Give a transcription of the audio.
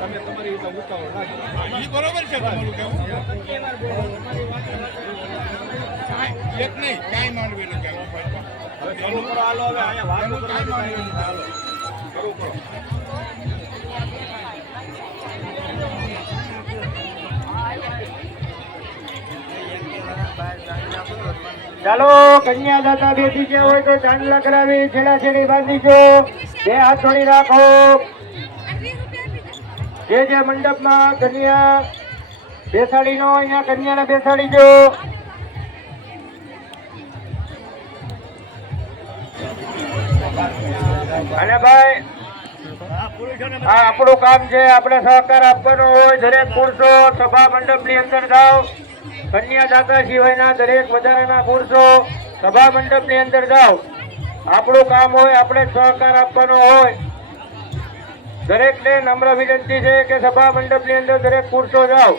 તમે તમારી રીતે ઉતાવળ રાખો બરોબર છે તમારું કેવું? એક નહીં કાંઈ માંડવેલું કેવું હવે શરૂ કરો હાલો હવે અહીંયા વાતો કાંઈ કરો. ચાલો ગયા હોય તો ચાંદલા કરાવી છેડા છેડી બાંધીજો બે હાથ જોડી રાખો. જે જે મંડપમાં કન્યા બેસાડી નો અહીંયા કન્યાને બેસાડીજો. અને ભાઈ આપણું કામ છે, આપણે સહકાર આપવાનો હોય, દરેક પુરુષો સભા મંડપની અંદર જાઓ. કન્યા દાતા સિવાયના દરેક વધારાના પુરુષો સભા મંડપની અંદર જાઓ. આપણું કામ હોય, આપણે સહકાર આપવાનો હોય. દરેકને નમ્ર વિનંતી છે કે સભા મંડપની અંદર દરેક પુરુષો જાઓ.